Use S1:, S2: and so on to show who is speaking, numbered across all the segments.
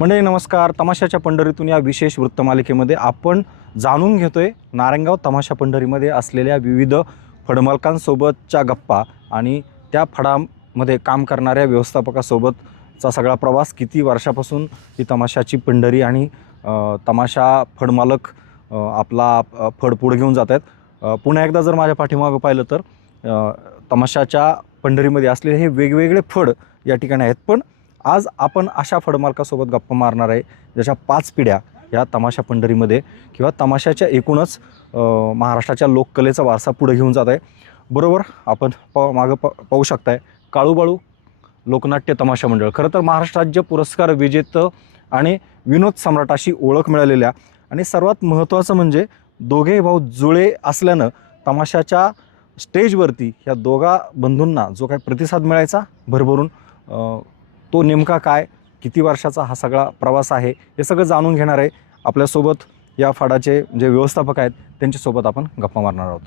S1: मंडळी नमस्कार. तमाशाच्या पंढरीतून या विशेष वृत्तमालिकेमध्ये आपण जाणून घेतोय नारायणगाव तमाशा पंढरीमध्ये असलेल्या विविध फडमालकांसोबतच्या गप्पा आणि त्या फडामध्ये काम करणाऱ्या व्यवस्थापकासोबतचा सगळा प्रवास किती वर्षापासून ही तमाशाची पंढरी आणि तमाशा फडमालक आपला फड पुढे घेऊन जात आहेत. पुन्हा एकदा जर माझ्या पाठीमागं पाहिलं तर तमाशाच्या पंढरीमध्ये असलेले हे वेगवेगळे फड या ठिकाणी आहेत. पण आज आपण अशा फडमालकासोबत गप्पा मारणार आहे ज्याच्या पाच पिढ्या या तमाशा पंढरीमध्ये किंवा तमाशाच्या एकूणच महाराष्ट्राच्या लोककलेचा वारसा पुढे घेऊन जात आहे. बरोबर आपण प मागं प पाहू शकताय काळूबाळू लोकनाट्य तमाशा मंडळ. खरं तर महाराष्ट्र राज्य पुरस्कार विजेतं आणि विनोद सम्राटाशी ओळख मिळालेल्या आणि सर्वात महत्त्वाचं म्हणजे दोघेही भाऊ जुळे असल्यानं तमाशाच्या स्टेजवरती ह्या दोघा बंधूंना जो काही प्रतिसाद मिळायचा भरभरून तो नेमका काय किती वर्षाचा हा सगळा प्रवास आहे हे सगळं जाणून घेणार आहे. आपल्यासोबत या फाडाचे जे व्यवस्थापक आहेत त्यांच्यासोबत आपण गप्पा मारणार आहोत.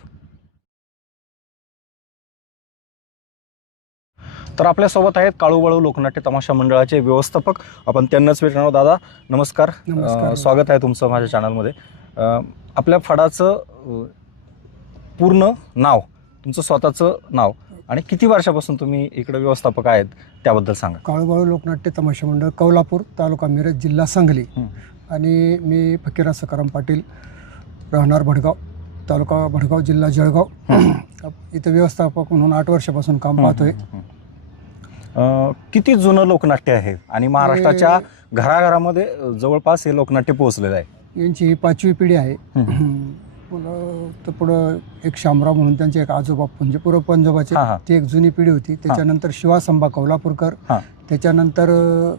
S1: तर आपल्यासोबत आहेत काळूबाळू लोकनाट्य तमाशा मंडळाचे व्यवस्थापक. आपण त्यांनाच भेटणार आहोत. दादा नमस्कार.
S2: नमस्कार.
S1: स्वागत आहे तुमचं माझ्या चॅनलमध्ये. आपल्या फडाचं पूर्ण नाव तुमचं स्वतःचं नाव आणि किती वर्षापासून तुम्ही इकडे व्यवस्थापक आहेत त्याबद्दल सांगा.
S2: काळूबाळू लोकनाट्य तमाशा मंडळ कौलापूर तालुका मिरज जिल्हा सांगली. आणि मी फकीरा सकाराम पाटील राहणार भडगाव तालुका भडगाव जिल्हा जळगाव. इथं व्यवस्थापक म्हणून आठ वर्षापासून काम पाहतोय.
S1: किती जुनं लोकनाट्य आहे? आणि महाराष्ट्राच्या घराघरामध्ये जवळपास हे लोकनाट्य पोहोचलेलं आहे.
S2: यांची ही पाचवी पिढी आहे.
S1: हं.
S2: पुढं तर पुढं एक शामराव म्हणून त्यांचे एक आजोबा म्हणजे पूर्व पंजोबाचे
S1: हा, हा.
S2: ती एक जुनी पिढी होती त्याच्यानंतर शिवासंबा कौलापूरकर
S1: हा.
S2: त्याच्यानंतर अं,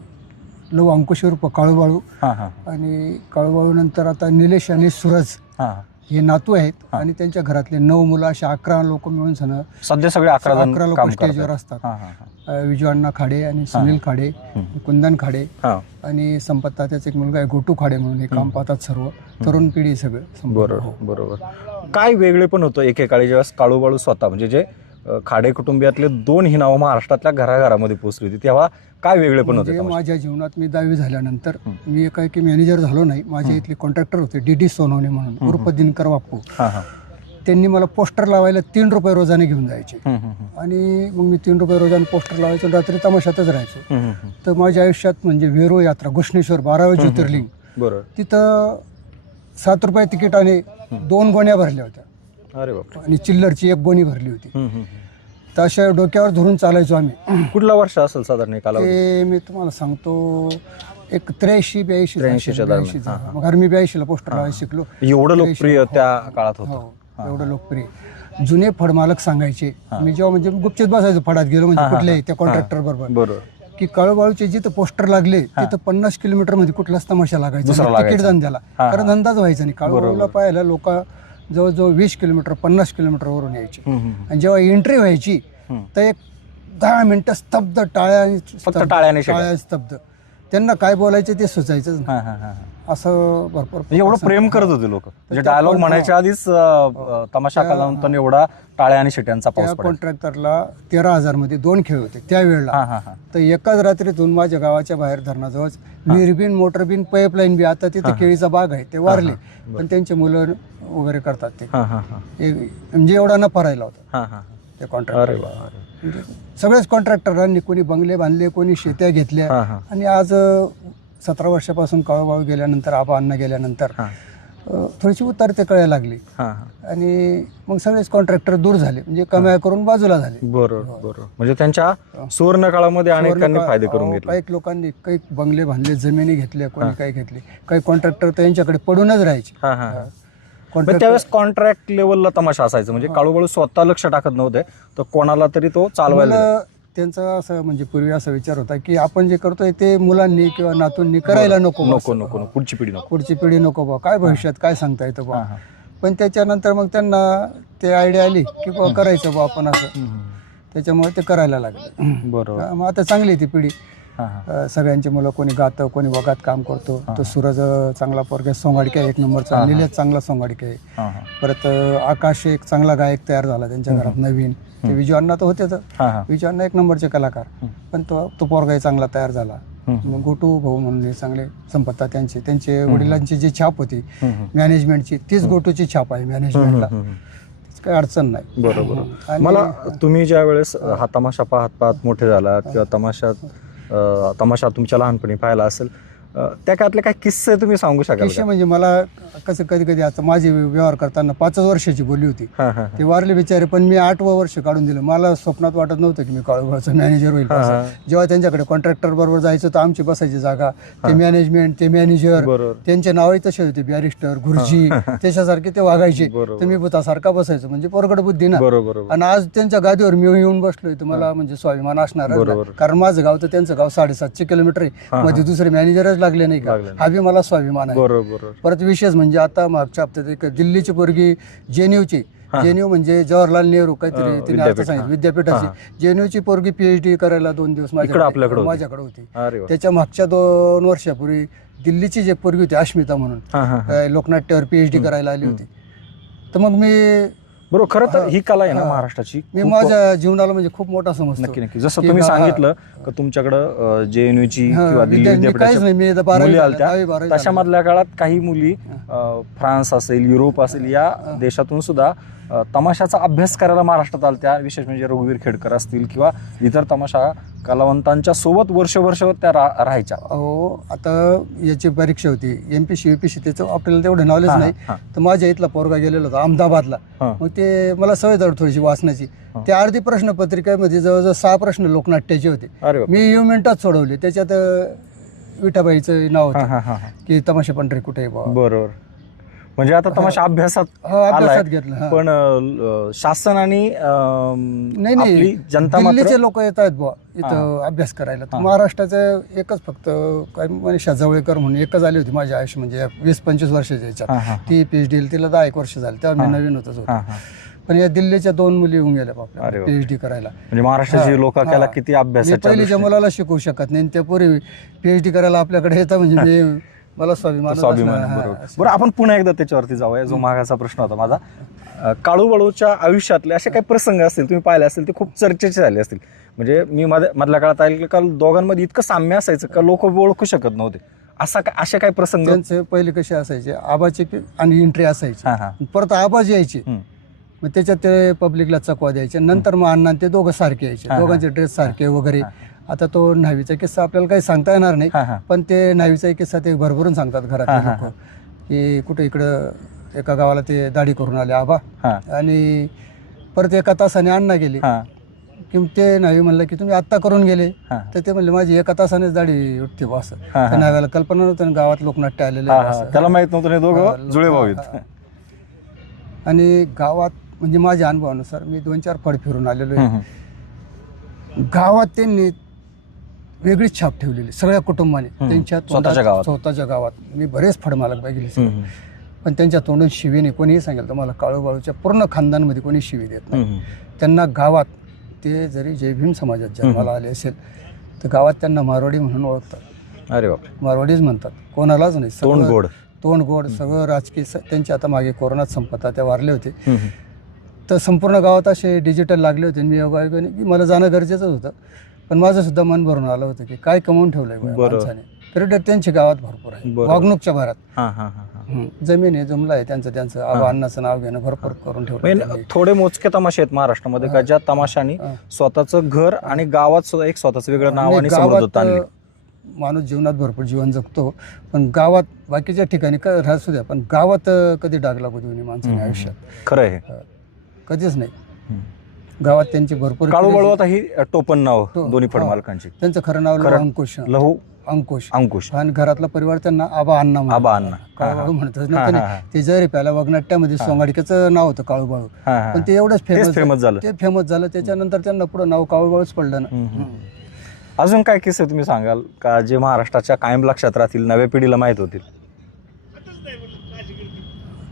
S2: लव अंकुश उर्फ काळूबाळू
S1: हां हां
S2: आणि काळूबाळू नंतर आता निलेश आणि सूरज
S1: हां
S2: हे नातू आहेत. आणि त्यांच्या घरातले नऊ मुलं असे अकरा लोक मिळून सण
S1: सध्या सगळे अकरा जण
S2: अकरा लोक
S1: काम
S2: स्टेजवर असतात
S1: हां हां हां
S2: विजू अण्णा खाडे आणि सुनील खाडे. कुंदन खाडे
S1: हां
S2: आणि संपत तात्याचा एक मुलगा आहे गोटू खाडे म्हणून हे काम. पाहतात सर्व तरुण पिढी सगळं संपूर्ण. हो.
S1: बरोबर बरोबर काय वेगळे पण होतं एकेकाळी ज्यावेळेस काळूबाळू स्वतः म्हणजे जे खाडे कुटुंबियातले दोन ही नावं महाराष्ट्रातल्या घराघरामध्ये पोहोचली होती तेव्हा काय वेगळे पण होते
S2: म्हणजे? माझ्या जीवनात मी दहावी झाल्यानंतर. मी एका की मॅनेजर झालो नाही माझे
S1: हं.
S2: इथले कॉन्ट्रॅक्टर होते डी डी सोनवणे म्हणून उर्फ. दिनकर बाप्पू
S1: हां
S2: त्यांनी मला पोस्टर लावायला तीन रुपये रोजाने घेऊन जायचे.
S1: हं, हं, हं.
S2: आणि मग मी तीन रुपये रोजाने पोस्टर लावायचो रात्री तमाशातच राहायचो.
S1: हं, हं, हं.
S2: तर माझ्या आयुष्यात म्हणजे वेरूळ यात्रा घुष्णेश्वर बारावे
S1: हं, हं,
S2: ज्योतिर्लिंग
S1: बरोबर
S2: तिथं सात रुपये तिकिटाने दोन गोण्या भरल्या होत्या.
S1: अरे
S2: आणि चिल्लरची एक गोणी भरली होती.
S1: हं, हं, हं.
S2: तर अशा डोक्यावर धरून चालायचो आम्ही.
S1: कुठला वर्ष असेल साधारण हे
S2: ते मी तुम्हाला सांगतो एक त्र्याऐंशी ब्याऐंशी.
S1: हां, हां.
S2: मग मी ब्याऐंशीला पोस्टर लावायला शिकलो.
S1: एवढं लोकप्रिय
S2: हो.
S1: त्या काळात होतं.
S2: हो. एवढं लोकप्रिय जुने फडमालक सांगायचे. मी जेव्हा म्हणजे गुपचीत बसायचो फडात गेलो म्हणजे कुठल्याही
S1: हां.
S2: त्या कॉन्ट्रॅक्टर बरोबर की काळूबाळूचे जिथं पोस्टर लागले. तिथं पन्नास किलोमीटरमध्ये कुठलाच तमाशा लागायचा. तिकीट. धंद्याला कारण. धंदाच व्हायचा नाही काळूबाळूला. पाहायला लोक जवळजवळ वीस किलोमीटर पन्नास किलोमीटर वरून यायचे. आणि जेव्हा एंट्री व्हायची. तर एक दहा मिनिटं स्तब्ध टाळ्या. टाळ्या स्तब्ध त्यांना काय बोलायचं ते सुचायचंच
S1: हां.
S2: असं भरपूर
S1: म्हणजे एवढं प्रेम करत होते लोक. म्हणजे
S2: त्या
S1: डायलॉग म्हणायच्या आधीच अ, तमाशा
S2: त्या-
S1: कलावंतांनी एवढा टाळ्या आणि शिट्यांचा
S2: त्या
S1: पाऊस
S2: कॉन्ट्रॅक्टरला तेरा हजारमध्ये दोन खेळ होते त्यावेळेला.
S1: हां हां हां.
S2: तर एकाच रात्रीतून माझ्या गावाच्या बाहेर धरणाजवळ विहिरबीन मोटरबीन पाईपलाईन बी आता तिथे केळीचा बाग आहे ते वारले. पण त्यांचे मुलं वगैरे करतात ते.
S1: हां हां हां.
S2: एक- म्हणजे एवढा नफा राहिला होता.
S1: हां हां
S2: त्या
S1: अरे
S2: कॉन्ट्रॅक्टर
S1: वा. अरे.
S2: सगळेच कॉन्ट्रॅक्टरांनी कोणी बंगले बांधले कोणी शेत्या घेतल्या.
S1: हां हां.
S2: आणि आज सतरा वर्षापासून काळूबाळू गेल्यानंतर आबा अण्णा गेल्यानंतर
S1: हां.
S2: थोडीशी उतार ते कळायला लागली.
S1: हां हां.
S2: आणि मग सगळेच कॉन्ट्रॅक्टर दूर झाले. म्हणजे कमाया करून बाजूला झाले.
S1: बरोबर बरोबर. म्हणजे त्यांच्या सुवर्ण काळामध्ये अनेकांनी फायदे करून घेतले.
S2: काही लोकांनी काही बंगले बांधले जमिनी घेतल्या कोणी काही घेतले. काही कॉन्ट्रॅक्टर त्यांच्याकडे पडूनच राहायचे.
S1: हां हां हां.
S2: कॉन्ट्रॅक्टर
S1: त्यावेळेस कॉन्ट्रॅक्ट लेवलला तमाशा असायचा. म्हणजे काळूबाळू स्वतः लक्ष टाकत नव्हते. तर कोणाला तरी तो चालवायला
S2: त्यांचा असं म्हणजे पूर्वी असा विचार होता की आपण जे करतोय ते मुलांनी किंवा नातूंनी करायला नको बा.
S1: नको नको नको. पुढची पिढी नको.
S2: पुढची पिढी नको बा काय भविष्यात काय सांगता येतं बा
S1: हां
S2: पण त्याच्यानंतर मग त्यांना ते आयडिया आली की बा करायचं बा आपण असं. त्याच्यामुळे ते करायला लागले.
S1: बरोबर.
S2: मग आता चांगली आहे ती पिढी.
S1: हां हां.
S2: अ, सगळ्यांची मुलं कोणी गातं कोणी वगात काम करतो. तो सूरज अ, चांगला पोरगा सोंगाडके आहे एक नंबरचा
S1: हा, हा.
S2: निलेश चांगला सोंगाडके. आहे
S1: हां हां.
S2: परत अ, आकाश एक चांगला गायक तयार झाला त्यांच्या घरात नवीन. ते विजू अण्णा तर होतेच. विजू अण्णा एक नंबरचे कलाकार. पण तो तो पोरगाही चांगला तयार झाला. मग गोटू भाऊ म्हणून हे चांगले संपत्ता त्यांचे त्यांचे वडिलांची जी छाप होती. मॅनेजमेंटची तीच गोटूची छाप आहे मॅनेजमेंटला काही अडचण नाही.
S1: बरोबर. मला तुम्ही ज्या वेळेस हा तमाशा पाहत पाहत मोठे झालात किंवा तमाशात तमाशा तुमच्या लहानपणी पाहिला असेल त्या काळातले काही किस्से तुम्ही सांगू शकाल
S2: विषय
S1: का?
S2: म्हणजे मला कसं कधी कधी आता माझी व्यवहार करताना पाचच वर्षाची बोलली होती.
S1: हा, हा,
S2: ते वारले बिचारे पण मी आठवं वर्ष काढून दिलं. मला स्वप्नात वाटत नव्हतं की मी काळूबाळचा मॅनेजर होईल.
S1: हा. हा.
S2: जेव्हा त्यांच्याकडे कॉन्ट्रॅक्टर बरोबर जायचं तर आमची बसायची जागा. ते मॅनेजमेंट ते मॅनेजर
S1: बरोबर.
S2: त्यांचे नावही तसे होते बॅरिस्टर गुरुजी त्याच्यासारखे ते वागायचे.
S1: बरोबर.
S2: तर मी भूतासारखा बसायचो म्हणजे पोरगड बुद्धी ना.
S1: बरोबर बरोबर.
S2: आणि आज त्यांच्या गादीवर मी येऊन बसलोय तर मला म्हणजे स्वाभिमान असणार
S1: बरोबर.
S2: कारण माझं गाव तर त्यांचं गाव साडेसातशे किलोमीटर आहे. मध्ये दुसरे मॅनेजरच लागले नाही का
S1: लागले नाही.
S2: हा बी मला स्वाभिमान आहे
S1: बरोबर बरोबर
S2: परत विशेष म्हणजे आता मागच्या हप्त्यात एक दिल्लीची पोरगी जेएनयूची
S1: हा.
S2: जेएनयू म्हणजे जवाहरलाल नेहरू
S1: अं,
S2: काहीतरी तिने
S1: विद्यापीठ,
S2: अर्थ सांगितलं
S1: हा.
S2: विद्यापीठाची
S1: हा.
S2: जेएनयूची पोरगी पीएचडी करायला दोन दिवस
S1: आपल्याकडे होती.
S2: माझ्याकडे होती
S1: अरे वा
S2: त्याच्या मागच्या दोन वर्षापूर्वी दिल्लीची जी पोरगी होती अश्मिता म्हणून
S1: हा, हा, हा.
S2: अं, लोकनाट्यावर पीएचडी करायला आली होती तर मग मी
S1: बरोबर खरं तर
S2: हा.
S1: कला आहे ना
S2: हा.
S1: महाराष्ट्राची.
S2: मी
S1: खूप-
S2: माझ्या जीवनाला म्हणजे खूप मोठा समजतो
S1: नक्की नक्की. जसं
S2: की
S1: तुम्ही
S2: हा-
S1: सांगितलं की तुमच्याकडं जे एन
S2: हा,
S1: किंवा दिल्ली
S2: विद्या- मी काहीच
S1: विद्यापीठाच्या
S2: नाही मी आता बारावी
S1: मुली
S2: झालं,
S1: आलत्या.
S2: दहावी, बारावी
S1: तशा
S2: झालं.
S1: मधल्या काळात काही मुली अ, फ्रान्स असेल युरोप असेल या देशातून सुद्धा तमाशाचा अभ्यास करायला महाराष्ट्रात आलत्या विशेष म्हणजे रघुवीर खेडकर असतील किंवा इतर तमाशा कलावंतांच्या सोबत वर्ष वर्ष त्या रा- राहायच्या
S2: अहो आता याची परीक्षा होती M P C U P C त्याचं आपल्याला तेवढं नॉलेज नाही. तर माझ्या इथला पोरगा गेलेला होता अहमदाबादला. मग ते मला सवय झाली थोडीशी वाचण्याची. त्या अर्धी प्रश्न पत्रिकेमध्ये जवळजवळ सहा प्रश्न लोकनाट्याचे होते. मी यू मिनिटात सोडवले त्याच्यात विठाबाईचं नाव होतं. की तमाशे पंढरी कुठे.
S1: बरोबर म्हणजे आता तमाशा अभ्यासात
S2: हो अभ्यासात
S1: आलाय.
S2: घेतलं हा.
S1: पण अ, शासन आणि अ,
S2: नाही
S1: आपली
S2: नाही
S1: जनता मात्र
S2: दिल्लीचे लोक येत आहेत बुवा इथं अभ्यास करायला तर
S1: हा.
S2: महाराष्ट्राचं एकच फक्त काय मनीषा जवळकर म्हणून एकच आली होती माझ्या आयुष्य म्हणजे वीस पंचवीस वर्षाच्या याच्यात
S1: हा, हा,
S2: ती पीएच डी तिला दहा एक वर्ष झाली तेव्हा मी
S1: हा.
S2: नवीन होतच
S1: हा,
S2: होतो
S1: हा.
S2: पण या दिल्लीच्या दोन मुली येऊन गेल्या
S1: अरे
S2: बापल्या
S1: बापरे.
S2: पीएच डी करायला
S1: म्हणजे महाराष्ट्राची
S2: हा,
S1: लोक
S2: हा.
S1: किती
S2: मी
S1: अभ्यासाच्या
S2: पहिलीच्या
S1: दृष्टीने-
S2: मुलाला शिकवू शकत नाही आणि त्या पूर्वी पीएच डी करायला आपल्याकडे येतं म्हणजे मी मला स्वाभिमान
S1: स्वाभिमान बरोबर. बरं आपण पुन्हा एकदा त्याच्यावरती जाऊया. जो मागाचा प्रश्न होता माझा. अं, काळूबाळूच्या आयुष्यातले असे काही प्रसंग असतील तुम्ही पाहिले असतील ते खूप चर्चेचे झाले असतील. म्हणजे मी मध्ये मधल्या काळात ऐकलं का दोघांमध्ये इतकं साम्य असायचं का लोक ओळखू शकत नव्हते. असा काय असे काही प्रसंग?
S2: त्यांचे पहिले कसे असायचे? आबाचे की- आणि एंट्री असायची.
S1: हा हा.
S2: परत आबाज यायचे.
S1: हम्म.
S2: मग त्याच्यात ते पब्लिकला चकवा द्यायचे. नंतर मग अण्णा ते दोघं सारखे यायचे.
S1: हा.
S2: दोघांचे ड्रेस सारखे वगैरे. आता तो न्हावीचा किस्सा आपल्याला काही सांगता येणार नाही.
S1: हा हा.
S2: पण ते न्हावीचा किस्सा ते भरभरून सांगतात
S1: हा,
S2: घरातले
S1: हा,
S2: लोक. की कुठे इकडं एका गावाला ते दाढी करून आले आबा.
S1: हा.
S2: आणि परत एका तासाने अण्णा गेले.
S1: हा.
S2: की ते न्हावी म्हणलं की तुम्ही आत्ता करून गेले.
S1: हा.
S2: तर ते म्हणले माझी एका तासानेच दाढी उठते बा असं.
S1: हा, हा.
S2: त्या न्हाव्याला कल्पना नव्हती आणि गावात लोकनाट्य आलेले
S1: हा
S2: आहे
S1: हा
S2: असं.
S1: त्याला माहीत नव्हतं हे दोघं
S2: लोक-
S1: जुळे भाऊ आहेत.
S2: आणि गावात म्हणजे माझ्या अनुभवानुसार मी दोन चार फड फिरून आलेलो आहे. गावात त्यांनी वेगळीच छाप ठेवलेली सगळ्या कुटुंबाने. त्यांच्या तोंडात-
S1: स्वतःच्या गावात.
S2: मी बरेच फड मालक बघितले. पण त्यांच्या तोंडून शिवीने कोणीही सांगेल तर मला काळूबाळूच्या पूर्ण खानदानमध्ये कोणी शिवी देत नाही त्यांना गावात ते जरी जय भीम समाजात जन्माला आले असेल तर गावात त्यांना मारवाडी म्हणून ओळखतात.
S1: अरे
S2: मारवाडीच म्हणतात कोणालाच नाही
S1: तोंड गोड
S2: तोंड गोड सगळं राजकीय स- त्यांचे आता मागे कोरोनात संपता त्या वारले होते. तर संपूर्ण गावात असे डिजिटल लागले होते. आणि मी योगायोगाने की मला जाणं गरजेचं होतं. पण माझं सुद्धा मन भरून आलं होतं की काय कमवून ठेवलंय
S1: बरोबर.
S2: माणसाने. क्रेडिट त्यांच्या गावात भरपूर आहे.
S1: बरोबर.
S2: वागणूकच्या भरात.
S1: हा हा हा हा.
S2: हं. जमीन आहे जमला आहे त्यांचं त्यांचं आबा अण्णाचं नाव घेणं भरपूर करून ठेवलं
S1: म्हणजे
S2: त्यांनी.
S1: थोडे मोजके तमाशे आहेत महाराष्ट्रामध्ये का ज्या तमाशाने
S2: हा.
S1: स्वतःचं घर आणि गावात सुद्धा एक स्वतःचं वेगळं नाव
S2: आणि
S1: आणि
S2: गावात
S1: समृद्धता आणली
S2: अं, माणूस जीवनात भरपूर जीवन जगतो. पण गावात बाकीच्या ठिकाणी क राहू द्या पण गावात अं, कधी डाग लागू देऊ नये माणसाने
S1: हम्म,
S2: आयुष्यात.
S1: खरं आहे.
S2: कधीच नाही. गावात त्यांची भरपूर
S1: काळू बळू. आता ही टोपन नाव
S2: हो,
S1: दोन्ही फड
S2: हा.
S1: मालकांची
S2: त्यांचं खरं नाव अंकुश
S1: लहू
S2: अंकुश
S1: अंकुश
S2: आणि घरातला परिवार त्यांना आबा अण्णा.
S1: आबा अण्णा.
S2: काळूबाळू म्हणतच.
S1: हा.
S2: ते जरी पहिल्या वगनाट्यामध्ये सोंगाडीचं नाव होतं काळूबाळू. पण ते एवढंच फेमस
S1: फेमस झालं
S2: ते फेमस झालं त्याच्यानंतर त्यांना पुढं नाव काळूबाळूच पडलं ना.
S1: अजून काय किस्से तुम्ही सांगाल का जे महाराष्ट्राच्या कायम लक्षात राहतील नव्या पिढीला माहीत होतील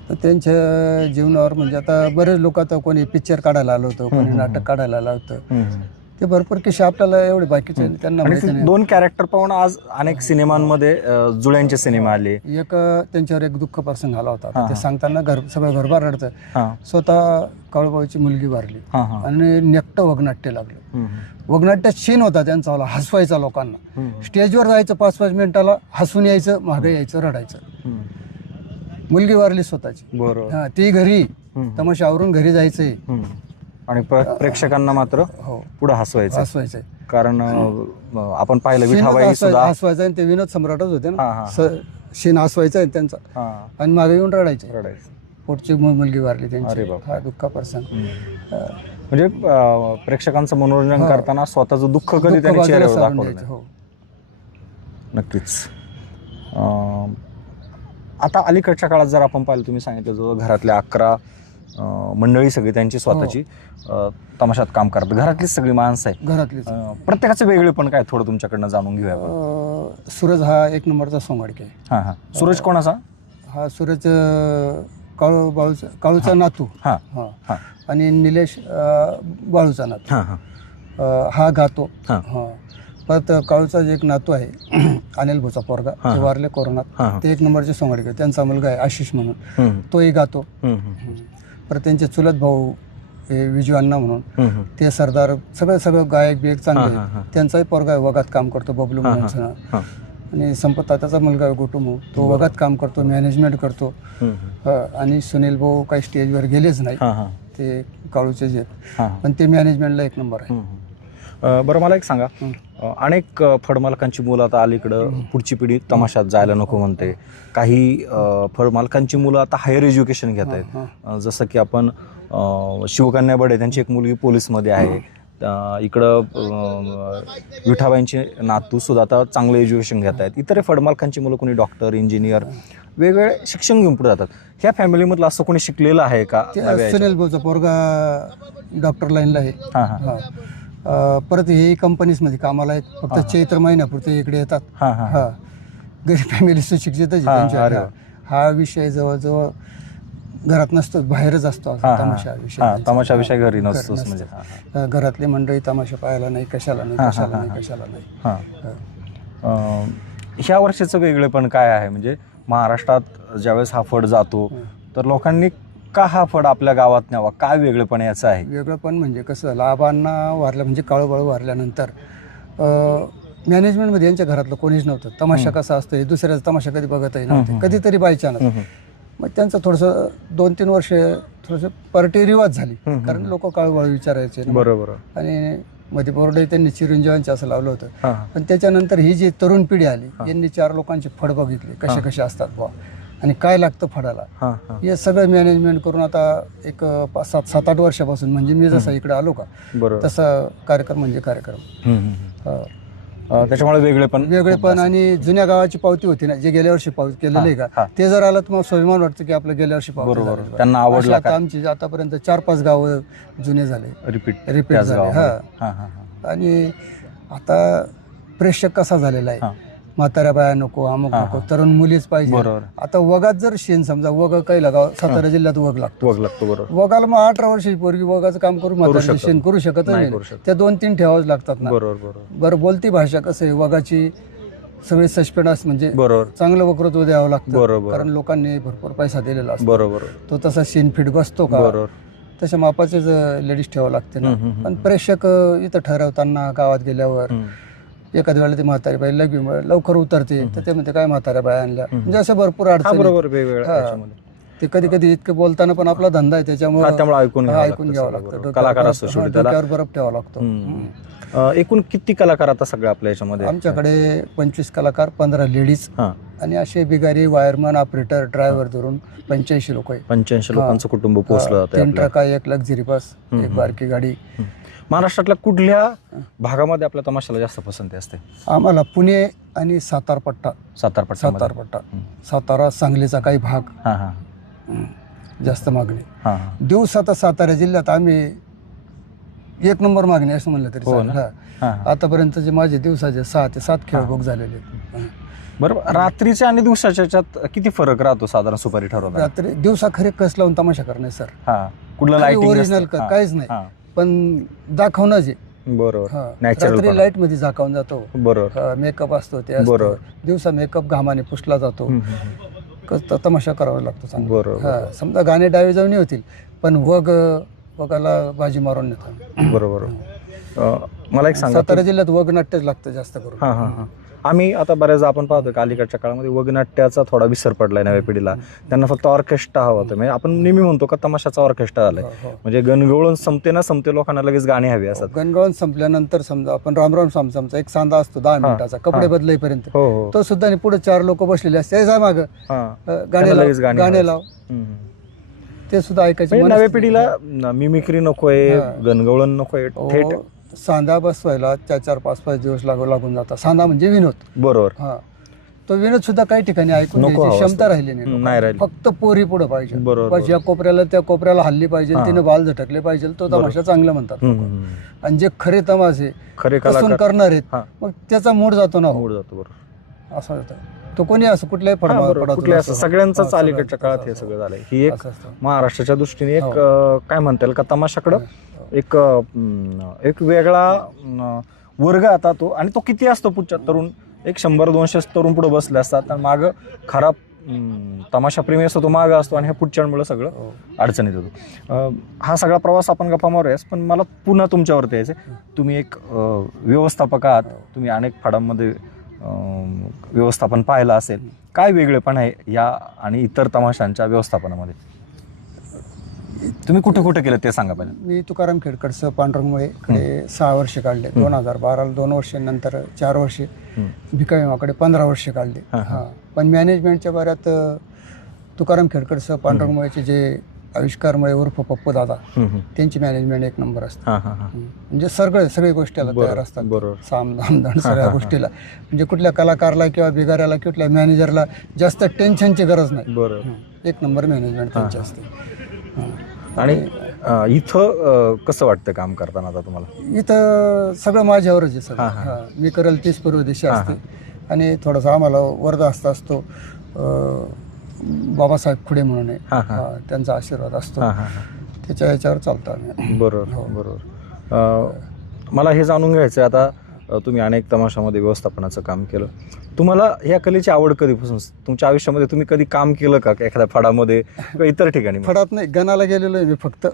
S2: तर त्यांच्या जीवनावर म्हणजे आता बरेच लोक आता कोणी पिक्चर काढायला आलं होतं कोणी नाटक काढायला आलं होतं. ते भरपूर किस्से आपल्याला एवढे बाकीचे त्यांना माहिती नाही.
S1: दोन कॅरेक्टर पाहून आज अनेक सिनेमांमध्ये जुळ्यांचे सिनेमा आले.
S2: एक त्यांच्यावर एक दुःख प्रसंग आला होता. ते. सांगताना घर सगळं घरबार रडतं. स्वतः काळूबाईची मुलगी वारली. आणि नेकटं वगनाट्य लागलं.
S1: हम्म,
S2: वगनाट्यात शीन होता त्यांचा हसवायचा लोकांना. स्टेजवर जायचं पाच पाच मिनिटाला हसून यायचं मागे यायचं रडायचं. मुलगी वारली स्वतःची.
S1: बरोबर.
S2: हा ती घरी
S1: हम्म,
S2: तमाशा आवरून घरी जायचंय.
S1: आणि प्र- प्रेक्षकांना मात्र
S2: हो.
S1: पुढे हसवायचं
S2: हसवायचंय.
S1: कारण अं, आपण पाहिलं विठाबाई
S2: हसवायचं
S1: सुद्धा
S2: हसवायचं आणि ते विनोद सम्राटच होते
S1: हा, हा.
S2: ना स- शीन हसवायचा आहे त्यांचा
S1: हा.
S2: आणि मागे येऊन रडायचे.
S1: रडायचं.
S2: पोटची मु- मुलगी वारली
S1: अरे
S2: त्यांची
S1: बाप.
S2: हा दुःखा प्रसंग.
S1: हम्म. म्हणजे अं, प्रेक्षकांचं मनोरंजन
S2: हा.
S1: करताना स्वतःचं दुःख कधी
S2: दुःख
S1: त्यांनी
S2: बाजूला
S1: चेहऱ्यावर
S2: सारून
S1: दाखवलं.
S2: द्यायचं,
S1: नाही.
S2: हो.
S1: नक्कीच. अं, आता अलीकडच्या काळात जर आपण पाहिलं तुम्ही सांगितलं जो घरातल्या अकरा मंडळी सगळी त्यांची स्वतःची अं, तमाशात काम करतात. घरातलीच सगळी माणसं आहे
S2: घरातलीच.
S1: अं, प्रत्येकाचं वेगळे पण काय थोडं तुमच्याकडनं जाणून घेऊया आपण.
S2: सूरज हा एक नंबरचा सोंगाडके आहे.
S1: हा हा. सूरज कोणाचा?
S2: हा सूरज अं, काळू बाळूचा काळूचा नातू.
S1: हा.
S2: हा.
S1: हा.
S2: आणि निलेश अं, बाळूचा नातू.
S1: हा हा.
S2: अं, हा गातो.
S1: हा.
S2: हा. परत काळूचा जे एक नातू आहे अनिल भोचा पोरगा
S1: हा,
S2: ते. वारले कोरोनात
S1: हा
S2: ते एक नंबरचे सोंगाडके त्यांचा मुलगा आहे आशिष म्हणून
S1: हम्म,
S2: तोही गातो
S1: हम्म,
S2: परत त्यांचे चुलत भाऊ हे विजू अण्णा म्हणून
S1: हम्म, हम्म.
S2: ते सरदार सगळं सगळं गायक बियक चांगले
S1: हा. हा, हा.
S2: त्यांचाही पोरगा आहे वगात काम करतो बबलू
S1: हा.
S2: म्हणून.
S1: हा.
S2: आणि संपत तात्याचा मुलगा आहे गोटुमू तो वगात काम करतो मॅनेजमेंट करतो
S1: हम्म, हम्म.
S2: हा, आणि सुनील भाऊ काही स्टेजवर गेलेच नाही
S1: हा हा
S2: ते काळूचे जे
S1: हा
S2: पण ते मॅनेजमेंटला एक नंबर आहे
S1: हम्म, हम्म. अं, बरं मला एक सांगा. अनेक फळमालकांची मुलं आता अलीकडं पुढची पिढी तमाशात जायला नको म्हणते. काही फळमालकांची मुलं आता हायर एज्युकेशन घेत आहेत. जसं की आपण शिवकन्या बडे त्यांची एक मुलगी पोलीसमध्ये आहे. इकडं विठाबाईंचे नातू सुद्धा आता चांगलं एज्युकेशन घेत आहेत. इतर फळमालकांची मुलं कोणी डॉक्टर इंजिनियर वेगवेगळे शिक्षण घेऊन पुढे जातात. ह्या फॅमिलीमधलं असं कोणी शिकलेलं आहे का?
S2: सुनील भाऊचा पोरगा डॉक्टर लाईनला आहे.
S1: हां.
S2: हा. अं, परत हे कंपनीजमध्ये कामाला आहेत फक्त. चैत्र महिन्यापुरते इकडे येतात
S1: हां हां
S2: हा गरीब फॅमिली सुशिक्षितच आहे
S1: हा,
S2: त्यांच्या
S1: अरे
S2: हा.
S1: वा.
S2: हा विषय जवळजवळ घरात नसतो बाहेरच असतो असा
S1: हां
S2: तमाशा विषय
S1: हां
S2: त्यांचा.
S1: तमाशा विषय
S2: हा,
S1: घरी नसतोच
S2: नसतो.
S1: म्हणजे हां
S2: अं, घरातली मंडळी तमाशा पाहायला नाही कशाला नाही
S1: हा,
S2: कशाला
S1: हा,
S2: नाही
S1: हा.
S2: कशाला नाही
S1: हां. अं, ह्या वर्षीचं वेगळेपण काय आहे म्हणजे महाराष्ट्रात ज्यावेळेस हा फड जातो
S2: हं.
S1: तर लोकांनी का हा फड आपल्या गावात न्यावा काय वेगळेपण याचं आहे
S2: वेगळं पण म्हणजे कसं लाभांना वारल्या म्हणजे काळूबाळू वारल्यानंतर मॅनेजमेंटमध्ये यांच्या घरातलं कोणीच नव्हतं तमाशा कसा असतो दुसऱ्याचा तमाशा कधी बघतही. नव्हते कधीतरी बायचानच. मग त्यांचं थोडंसं दोन तीन वर्ष थोडंसं पार्टी रिवाज झाली. कारण लोक काळूबाळू विचारायचे.
S1: बरोबर
S2: आणि मध्ये बोर्डही त्यांनी चिरंजीवांचे असं लावलं होतं पण त्याच्यानंतर ही जी तरुण पिढी आली. यांनी चार लोकांचे फड बघितले कसे. कसे असतात बुवा आणि काय लागतं फडाला
S1: हां हां.
S2: हे सगळं मॅनेजमेंट करून आता एक पाच सात सात आठ वर्षापासून म्हणजे मी जसा इकडे आलो का
S1: बरोबर.
S2: तसा कार्यक्रम म्हणजे कार्यक्रम.
S1: हं, हं, हं.
S2: हा.
S1: अं, त्याच्यामुळे वेगळेपण
S2: वेगळेपण आणि जुन्या गावाची पावती होती ना जे गेल्या वर्षी पावती केलेलं आहे
S1: हा.
S2: का ते जर आलं तर मग स्वाभिमान वाटतं की आपलं गेल्या वर्षी पावती
S1: बरोबर. त्यांना
S2: अशी
S1: आवडला
S2: आता आमची आतापर्यंत चार पाच गावं जुने झाले.
S1: रिपीट
S2: रिपीट
S1: त्याच
S2: झाले.
S1: गावामध्ये.
S2: हा.
S1: हां हां हां.
S2: आणि आता प्रेक्षक कसा झालेला
S1: हा.
S2: आहे म्हाताऱ्या बाया नको अमुक
S1: हा,
S2: नको.
S1: हा.
S2: तरुण मुलीच पाहिजे.
S1: बरोबर.
S2: आता वगात जर शेण समजा वग काही लगाव? सातारा जिल्ह्यात वग लागतो.
S1: वग लागतो बरोबर.
S2: वगाला मग अठरा वर्षाची पोरगी वगाचं काम करून
S1: शकत
S2: शेण करू शकत
S1: नाही
S2: नाही.
S1: करू शकत.
S2: त्या दोन तीन ठेवावंच लागतात ना.
S1: बरोबर बरोबर.
S2: बरं बोलती भाषा कसं आहे? वगाची सगळी सस्पेंड असं म्हणजे
S1: बरोबर.
S2: चांगलं वक्तृत्व द्यावं लागतं.
S1: बरोबर.
S2: कारण लोकांनी भरपूर पैसा दिलेला असतो.
S1: बरोबर.
S2: तो तसा शेण फिट बसतो का?
S1: बरोबर.
S2: तशा मापाचेच लेडीज ठेवावं लागते ना.
S1: हम्म, हम्म,
S2: पण प्रेक्षक अं, इथं ठरवताना गावात गेल्यावर. एखाद्या वेळेला ती म्हातारी बाई लगी लवकर उतरते तर ते म्हणते काय म्हाताऱ्या बाया आणल्या. म्हणजे अशा भरपूर
S1: हा
S2: अडचणी
S1: बरोबर वेगवेगळ्या
S2: हा.
S1: याच्यामध्ये.
S2: ते कधी कधी इतकं बोलताना पण आपला धंदा आहे
S1: हा,
S2: त्याच्यामुळे
S1: त्यामुळे ऐकून घ्यावं
S2: ऐकून घ्यावं
S1: सगळं
S2: लागतं
S1: बरोबर.
S2: डोक्यावर
S1: कलाकार
S2: बरफ-
S1: असतो
S2: हा,
S1: शेवटी त्याला
S2: डोक्यावर बरफ ठेवावा लागतो
S1: हम्म.
S2: हम्म.
S1: अं, एकूण किती कलाकार आता सगळे आपल्या याच्यामध्ये
S2: आमच्याकडे पंचवीस कलाकार पंधरा लेडीज
S1: हा
S2: आणि असे बिगारी वायरमन ऑपरेटर ड्रायव्हर धरून पंच्याऐंशी लोक आहे
S1: पंच्याऐंशी. लोकांचं कुटुंब पोहोचलं जातं
S2: तीन
S1: आपल्या.
S2: ट्रक एक लक्झरी बस
S1: हम्म,
S2: एक
S1: हम्म.
S2: बारकी गाडी
S1: महाराष्ट्रातल्या कुठल्या भागामध्ये आपल्या तमाशाला जास्त पसंती असते?
S2: आम्हाला पुणे आणि सातार पट्टा
S1: सातार पट्ट्यामध्ये
S2: सातार सांगलीचा काही भाग.
S1: हा हा.
S2: जास्त मागणी.
S1: हा हा.
S2: दिवसात सातारा जिल्ह्यात आम्ही एक नंबर मागणी असं म्हणलं तरी
S1: हो
S2: चालेल. हा.
S1: हा हा.
S2: आतापर्यंतचे माझे दिवसाचे सहा ते सात खेळ. बुक झालेले आहेत.
S1: बरोबर. रात्रीच्या आणि दिवसाच्या याच्यात किती फरक राहतो साधारण सुपारी ठरवताना?
S2: रात्री दिवसा खरे कस लावून तमाशा करणे सर?
S1: हा. कुठलं
S2: ओरिजिनल काहीच नाही. पण दाखवणं जे
S1: बरोबर.
S2: हा. रात्री. लाइटमध्ये झाकावून जातो.
S1: बरोबर.
S2: मेकअप असतो ते असतो.
S1: बरोबर.
S2: दिवसा मेकअप घामाने पुसला जातो.
S1: हम्म, हम्म,
S2: क- त- तमाशा करावा लागतो चांगला.
S1: बरोबर.
S2: हा, समजा गाणे डावे जाऊन होतील पण वग वगाला बाजी मारून नेतात
S1: बरोबर अं, मला एक सांगा
S2: सातारा जिल्ह्यात वग नाट्यच लागतं जास्त करून.
S1: हां हां हां. आम्ही आता बऱ्याचदा आपण पाहतो की अलीकडच्या काळामध्ये वगनाट्याचा थोडा विसर पडलाय नव्या पिढीला त्यांना फक्त ऑर्केस्ट्रा हवा होतं म्हणजे आपण नेहमी म्हणतो का तमाशाचा ऑर्केस्ट्रा झालाय
S2: हो, हो.
S1: म्हणजे गणगवळून संपते ना संपते लोकांना लगेच गाणी हवी असतात
S2: गणगवळण संपल्यानंतर समजा आपण रामराम सामसामचा एक सांदा असतो दहा मिनिटाचा कपडे
S1: हा.
S2: बदलेपर्यंत
S1: हो हो
S2: तो सुद्धा आणि पुढे चार लोक बसलेले असते माग
S1: हां
S2: गाणे
S1: गाणी.
S2: लाव. ते सुद्धा ऐकायचे
S1: म्हणजे नव्या. पिढीला मिमिक्री नकोय
S2: हा.
S1: गणगवळण नकोय
S2: हो,
S1: थेट
S2: सांदा बसवायला चार चार पाच पाच दिवस लागू लागून जातात सांदा म्हणजे विनोद
S1: बरोबर
S2: हा तो विनोद सुद्धा काही ठिकाणी ऐकून
S1: नको
S2: घ्यायची
S1: हवा
S2: क्षमता
S1: असते.
S2: राहिली नाही
S1: राहिली.
S2: फक्त पोरी पुढे पाहिजे
S1: बरोबर,
S2: बस या कोपऱ्याला त्या कोपऱ्याला हल्ली पाहिजे
S1: हा.
S2: तिने बाल झटकले पाहिजे तो. तमाशा चांगला म्हणतात
S1: हम्म, हम्म.
S2: आणि जे खरे तमाशे
S1: खरे
S2: कसून करणार आहेत. मग त्याचा मूड जातो ना हो.
S1: मूड जातो बरोबर
S2: असं होतं तो कोणी असं कुठल्याही
S1: हा,
S2: फडमा
S1: बरोबर. कुठले असं सगळ्यांचंच
S2: सगळं-
S1: अलीकडच्या काळात हे सगळं झालंय ही एक. महाराष्ट्राच्या दृष्टीने एक
S2: हो.
S1: अं, काय म्हणता येईल का तमाशाकडं एक अं, एक वेगळा अं, वर्ग आता तो आणि तो किती असतो पुढच्या तरुण? एक शंभर दोनशे तरुण पुढे बसले असतात. आणि माग खराब अं, तमाशा प्रेमी असतो तो माग असतो आणि ह्या पुढच्यांमुळे सगळं
S2: हो.
S1: अडचणीत येतो. अं, हा सगळा प्रवास आपण गप्पा मारूयास पण मला पुन्हा तुमच्यावरती यायचं तुम्ही एक अं, व्यवस्थापक आहात.
S2: हो.
S1: तुम्ही अनेक फडांमध्ये अं, व्यवस्थापन पाहिलं असेल. काय वेगळेपण आहे या आणि इतर तमाशांच्या व्यवस्थापनामध्ये? तुम्ही कुठे कुठे केलं ते सांगा पहिले.
S2: मी तुकाराम खेडकडचं पांडुरंगमुळे कडे सहा वर्ष काढले. दोन हजार बाराला दोन वर्ष नंतर चार वर्षे. भिकाविमाकडे पंधरा वर्ष काढले.
S1: हा,
S2: पण मॅनेजमेंटच्या बऱ्यात तुकाराम खेडकडचं पांडुरंगमुळेचे जे आविष्कारमुळे उर्फ पप्पू दादा. त्यांची मॅनेजमेंट एक नंबर असते. म्हणजे सगळे सगळे गोष्टीला तयार असतात.
S1: बरोबर.
S2: साम दामदंड सगळ्या गोष्टीला. म्हणजे कुठल्या कलाकारला किंवा बिगाऱ्याला कुठल्या मॅनेजरला जास्त टेन्शनची गरज नाही. एक नंबर मॅनेजमेंट त्यांची असते.
S1: आणि अं, इथं अं, कसं वाटतं काम करताना आता तुम्हाला?
S2: इथं सगळं माझ्यावरच आहे सगळं.
S1: हा.
S2: मी करेल तीच पूर्व दिशा असते. आणि थोडासा आम्हाला वर्ध असता. अं, बाबासाहेब खुडे म्हणून आहे.
S1: हा, हा.
S2: हा, त्यांचा आशीर्वाद असतो.
S1: हा हा हा.
S2: त्याच्या याच्यावर चालतो आम्ही.
S1: बरोबर
S2: हो.
S1: बरोबर. अं, मला हे जाणून घ्यायचं आहे आता अं, तुम्ही अनेक तमाशामध्ये व्यवस्थापनाचं काम केलं. तुम्हाला या कलेची आवड कधीपासून? तुमच्या आयुष्यामध्ये तुम्ही कधी काम केलं का एखाद्या फडामध्ये किंवा इतर ठिकाणी?
S2: फडात नाही गणाला गेलेलो आहे मी फक्त.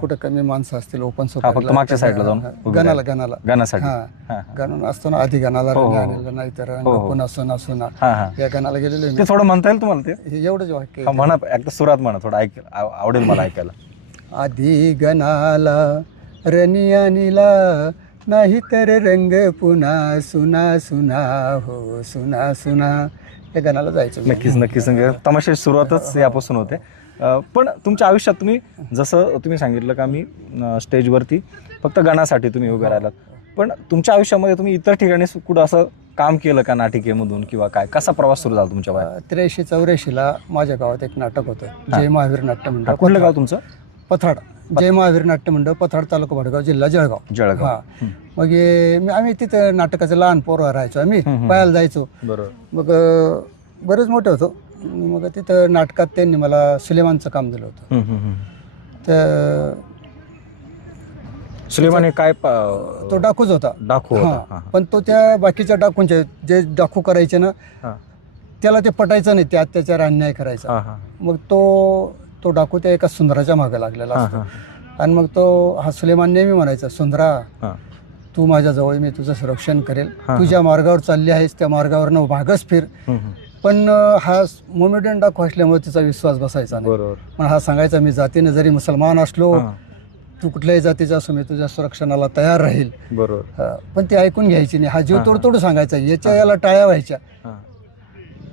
S2: कुठं कमी माणसं असतील ओपन
S1: फक्त मागच्या साईडला जाऊन
S2: गणाला गणाला.
S1: गाण्यासाठी
S2: हा.
S1: हा
S2: गणून असतो ना आधी गणाला
S1: हो, हो,
S2: नाही तर
S1: हो, हो.
S2: पुन्हा सोना सोना
S1: हा
S2: या गणाला गेलेलो
S1: ते थोडं म्हणता येईल तुम्हाला ते?
S2: एवढंच वाक्य.
S1: म्हणा एकदा सुरात म्हणा थोडं ऐक आव- आवडेल मला ऐकायला.
S2: आधी गणाला रनिया निला नाही तर रंग पुन्हा सुना सुना हो सुना सुना. या गणाला जायचं
S1: नक्कीच नक्कीच. तमाशाची सुरुवातच यापासून होते. अं, पण तुमच्या आयुष्यात तुम्ही जसं तुम्ही सांगितलं का मी अं, स्टेजवरती फक्त गाण्यासाठी तुम्ही उभे राहिलात. पण तुमच्या आयुष्यामध्ये तुम्ही इतर ठिकाणी सु- कुठं असं काम केलं का नाटिकेमधून किंवा काय? कसा प्रवास सुरू झाला तुमच्या वयात?
S2: त्र्याऐंशी चौऱ्याऐंशीला माझ्या गावात एक नाटक होतं जय महावीर नाट्य
S1: हा,
S2: मंडळ
S1: कुठलं गाव. तुमचं?
S2: पथाड जय महावीर नाट्य मंडळ पथाड तालुका भडगाव जिल्हा जळगाव
S1: जळगाव
S2: हा मग हे- मी- आम्ही तिथं नाटकाचं लहान पोरं राहायचो आम्ही
S1: हम्म.
S2: पाहायला जायचो
S1: बरोबर
S2: मग अं, बरेच मोठे होतो मग तिथं नाटकात त्यांनी मला सुलेमानचं काम दिलं होतं
S1: हम्म, हम्म, हम्म.
S2: तर
S1: सुलेमान हे काय पा-
S2: तो डाकूच होता
S1: डाकू होता
S2: हा.
S1: हा, हा.
S2: पण तो त्या बाकीच्या डाकूंचे जे डाकू करायचे ना
S1: हा.
S2: त्याला ते पटायचं नाही ते अत्याचार अन्याय करायचा
S1: हा, हा.
S2: मग तो तो डाकू त्या एका सुंदराच्या मागे लागलेला
S1: हा,
S2: असतो
S1: हा.
S2: आणि मग तो हा सुलेमान नेहमी म्हणायचा सुंदरा
S1: हा.
S2: तू माझ्या जवळ मी तुझं संरक्षण करेल
S1: हा.
S2: तू ज्या मार्गावर चालली आहेस त्या मार्गावरनं भागच फिर
S1: हम्म, हम्म.
S2: पण अं, हा मोमेडियन डाकू असल्यामुळे तिचा विश्वास बसायचा नाही
S1: बरोबर
S2: पण हा सांगायचा मी जातीने जरी मुसलमान असलो
S1: हा,
S2: तू कुठल्याही जातीचा असो मी तुझ्या संरक्षणाला तयार राहील
S1: बरोबर
S2: हा, पण ते ऐकून घ्यायची नाही हा जीव
S1: हा, हा.
S2: तोडतोड सांगायचा याच्या याला टाळ्या व्हायच्या
S1: हा.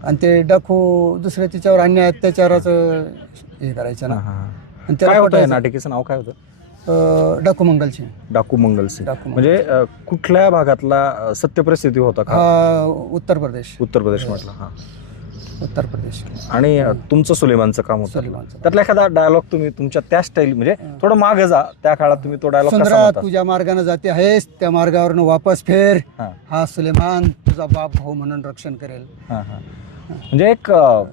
S2: आणि ते डाकू दुसऱ्या तिच्यावर अन्याय अत्याचाराचं हे करायचं ना.
S1: हा, हा.
S2: आणि
S1: काय
S2: त्याला
S1: होतं या
S2: पटायचं.
S1: नाटिकेचं नाव काय होतं?
S2: अं, डाकू मंगलची
S1: डाकू मंगल सिंग
S2: डाकू.
S1: म्हणजे अ, कुठल्या भागातला अ, सत्य परिस्थिती होता का?
S2: उत्तर प्रदेश.
S1: उत्तर प्रदेश म्हटलं हा.
S2: उत्तर प्रदेश.
S1: आणि अ, तुमचं सुलेमानचं काम होतं.
S2: सुलेमानचं.
S1: त्यातला एखादा डायलॉग तुम्ही तुमच्या त्या स्टाईल म्हणजे थोडं मागे जा. त्या काळात तुम्ही तो डायलॉग कसा
S2: सुंदरा तुझ्या मार्गाने जाते आहेस त्या मार्गावरनं वापस फेर.
S1: हा,
S2: हा सुलेमान तुझा बाप भाऊ म्हणून रक्षण करेल.
S1: हा, हा. म्हणजे एक अ,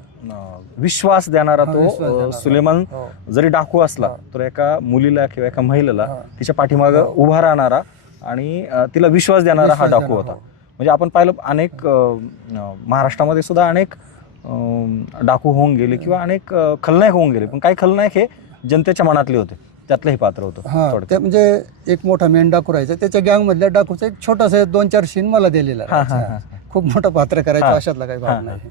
S1: विश्वास देणारा
S2: हा,
S1: तो
S2: विश्वास
S1: अ,
S2: देणारा.
S1: सुलेमान
S2: हो.
S1: जरी डाकू असला. तर एका मुलीला किंवा एका महिलेला
S2: हा.
S1: तिच्या पाठीमागं
S2: हो.
S1: उभा राहणारा आणि अ, तिला विश्वास देणारा हा
S2: विश्वास
S1: डाकू
S2: देणारा,
S1: होता
S2: हो.
S1: म्हणजे आपण पाहिलं अनेक अ, अ, महाराष्ट्रामध्ये सुद्धा अनेक अ, डाकू होऊन गेले किंवा अनेक अ, खलनायक होऊन गेले पण काही खलनायक हे जनतेच्या मनातले होते त्यातलं हे पात्र होतं
S2: हा
S1: थोडक्यात.
S2: ते म्हणजे एक मोठा मेन डाकू राहायचा त्याच्या गँग मधल्या डाकूचा एक छोटासा दोन चार सीन मला दिलेला
S1: हा, हा,
S2: राहायचा.
S1: हा.
S2: खूप मोठं पात्र करायचं
S1: हा.
S2: अशातला काही
S1: हा,
S2: भाग नाही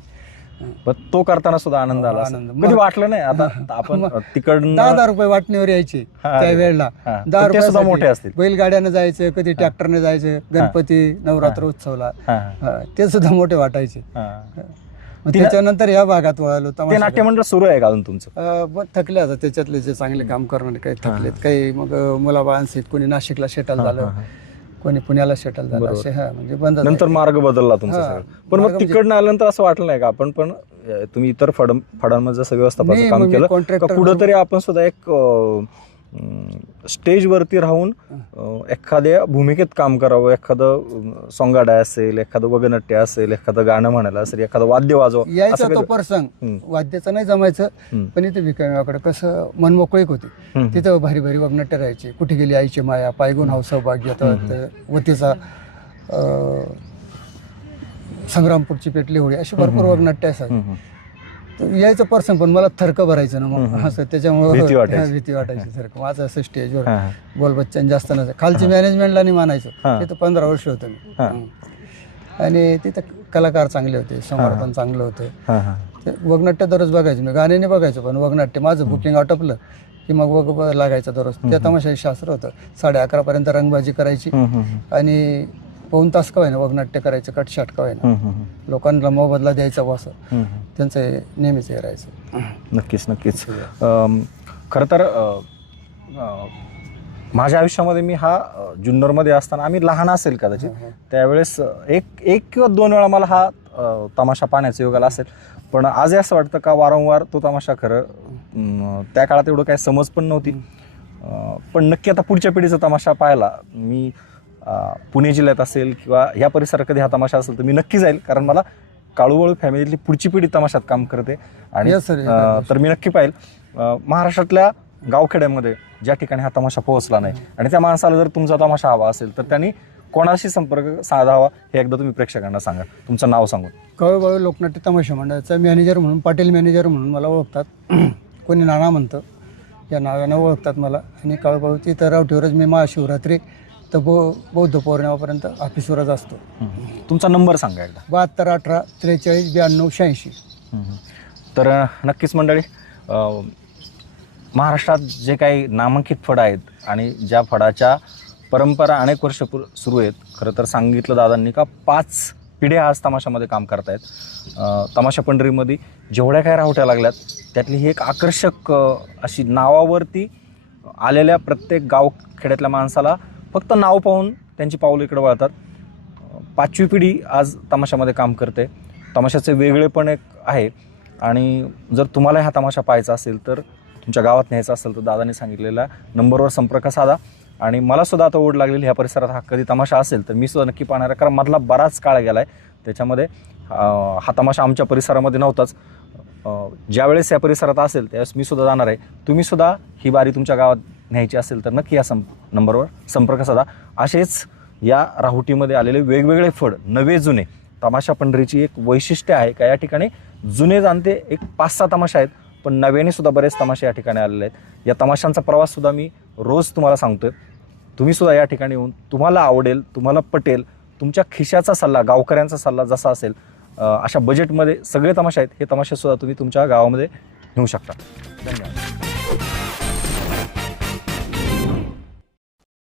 S1: पण तो करताना सुद्धा आनंद
S2: हो,
S1: आला असेल. कधी वाटलं नाही? आता आपण तिकडनं
S2: दहा दहा रुपये वाटणीवर यायचे
S1: हा,
S2: त्या वेळेला.
S1: हा.
S2: दहा
S1: ते सुद्धा
S2: रुपयासाठी
S1: मोठे असतील.
S2: बैलगाड्यानं जायचं कधी ट्रॅक्टरने जायचं गणपती नवरात्र उत्सवला.
S1: हा,
S2: हा, ते सुद्धा मोठे वाटायचे.
S1: हा.
S2: मग
S1: तिला-
S2: त्याच्यानंतर या भागात वळालो
S1: ते
S2: तमाशा
S1: नाट्यमंडळ सुरू आहे का अजून तुमचं?
S2: अं, थकले आता त्याच्यातले जे चांगले काम करणारे काही थकलेत. काही मग अं, मुलाबाळांसहित कोणी नाशिकला सेटल झालं. कोणी पुण्याला सेटल झालं
S1: बरोबर.
S2: असे हा म्हणजे बंद
S1: नंतर मार्ग बदलला तुमचा
S2: हा.
S1: सगळं पण मग
S2: मार्ग म्हणजे-
S1: तिकडनं आल्यानंतर असं वाटलं नाही का आपण पण अं, तुम्ही इतर फड फडांमध्ये जसं व्यवस्थापनाचं
S2: नाही,
S1: काम
S2: मग मी
S1: केलं
S2: contractor
S1: कुठंतरी आपण सुद्धा एक स्टेजवरती राहून एखाद्या भूमिकेत काम करावं एखादं सोंगाडा असेल एखादं वगनाट्य असेल एखादं गाणं म्हणायला असेल एखादं वाद्य वाजव
S2: यायचा तो प्रसंग. वाद्याचं नाही जमायचं. पण इथे विक्रमाकडे कसं मनमोकळीक होती. तिथं भारी भारी वगनाट्य राहायची. कुठे गेली आईची माया पायगुण हाव सौभाग्य तर वतीचा अं, संग्रामपूरची पेटली होळी अशी भरपूर वगनाट्य असायची. यायचं पर्सन पण मला थरक भरायचं ना मग. असं त्याच्यामुळे
S1: भीती वाटायची.
S2: भीती वाटायची थरक. माझं असं स्टेजवर
S1: हा, हा.
S2: बोल बच्चन जास्त नसं खालची मॅनेजमेंटला नाही मानायचो.
S1: हा.
S2: तिथं पंधरा वर्ष होतो. मी
S1: हा.
S2: हं. आणि तिथं कलाकार चांगले होते समर्थन चांगलं होतं.
S1: हा, हा.
S2: ते वगनाट्य दररोज बघायचो. मी गाणे नाही बघायचो पण वगनाट्य. माझं बुकिंग आटपलं की मग वग लागायचं दररोज. त्या तमाशाही शास्त्र होतं. साडे अकरापर्यंत रंगबाजी करायची.
S1: हम्म, हम्म,
S2: आणि पाऊन तास का होईना वगनाट्य करायचं कटशाट का होईना.
S1: लोकांना
S2: मोबदला द्यायचा
S1: हम्म.
S2: त्यांचं हे नेहमीच हे राहायचं.
S1: नक्कीच नक्कीच. अम, खरं तर अ, अ, माझ्या आयुष्यामध्ये मी हा अ, जुन्नरमध्ये असताना आम्ही लहान असेल कदाचित त्यावेळेस अ, एक एक किंवा दोन वेळा मला हा अ, तमाशा पाहण्याचा योग आला असेल. पण आज असं वाटतं का वारंवार तो तमाशा खरं अम, त्या काळात एवढं काय समज पण नव्हती. अ, पण नक्की आता पुढच्या पिढीचा तमाशा पाहायला मी पुणे जिल्ह्यात असेल किंवा ह्या परिसरात कधी हा तमाशा असेल तर मी नक्की जाईल. कारण मला काळूवळू फॅमिलीतली पुढची पिढी तमाशात काम करते. आणि तर मी नक्की पाहिल. महाराष्ट्रातल्या गावखेड्यामध्ये ज्या ठिकाणी हा तमाशा पोहोचला नाही आणि त्या माणसाला जर तुमचा तमाशा हवा असेल तर त्यांनी कोणाशी संपर्क साधावा हे एकदा तुम्ही प्रेक्षकांना सांगा. तुमचं नाव सांगून.
S2: कळवळू लोकनाट्य तमाशा मंडळाचा मॅनेजर म्हणून पाटील मॅनेजर म्हणून मला ओळखतात. कोणी नाना म्हणतं या नावानं ओळखतात मला. आणि कळवळू तिथं रावठीवरच मी महाशिवरात्री तर बौ बौद्ध पौर्णिमापर्यंत ऑफिसवरच असतो.
S1: तुमचा नंबर सांगा एकदा.
S2: बहात्तर अठरा त्रेचाळीस ब्याण्णव शहाऐंशी.
S1: तर नक्कीच मंडळी महाराष्ट्रात जे काही नामांकित फळं आहेत आणि ज्या फळाच्या परंपरा अनेक वर्ष पूर सुरू आहेत खरं तर सांगितलं दादांनी का पाच पिढ्या आज तमाशामध्ये काम करतायत. तमाशा पंढरीमध्ये जेवढ्या काय रावट्या लागल्यात त्यातली ही एक आकर्षक अशी नावावरती आलेल्या प्रत्येक गावखेड्यातल्या माणसाला फक्त नाव पाहून त्यांची पावलं इकडे वळतात. पाचवी पिढी आज तमाशामध्ये काम करते. तमाशाचे वेगळेपण एक आहे. आणि जर तुम्हाला हा तमाशा पाहायचा असेल तर तुमच्या गावात न्यायचा असेल तर दादाने सांगितलेला नंबरवर संपर्क साधा. आणि मला सुद्धा आता ओढ लागलेली ह्या परिसरात हा कधी तमाशा असेल तर मी सुद्धा नक्की पाहणार आहे. कारण मधला बराच काळ गेला आहे त्याच्यामध्ये हा तमाशा आमच्या परिसरामध्ये नव्हताच. ज्यावेळेस या परिसरात असेल त्यावेळेस मी सुद्धा जाणार आहे. तुम्ही सुद्धा ही बारी तुमच्या गावात न्यायची असेल तर नक्की या सं नंबरवर संपर्क साधा. असेच या राहुटीमध्ये आलेले वेगवेगळे फड नवे जुने तमाशा पंढरीची एक वैशिष्ट्य आहे का? या ठिकाणी जुने जाणते एक पाच सहा तमाशा आहेत पण नव्याने सुद्धा बरेच तमाशे या ठिकाणी आलेले आहेत. या तमाशांचा प्रवास सुद्धा मी रोज तुम्हाला सांगतोय. तुम्ही सुद्धा या ठिकाणी येऊन तुम्हाला आवडेल तुम्हाला पटेल तुमच्या खिशाचा सल्ला गावकऱ्यांचा सल्ला जसा असेल अशा बजेटमध्ये सगळे तमाशे आहेत. हे तमाशे सुद्धा तुम्ही तुमच्या गावामध्ये नेऊ शकता. धन्यवाद.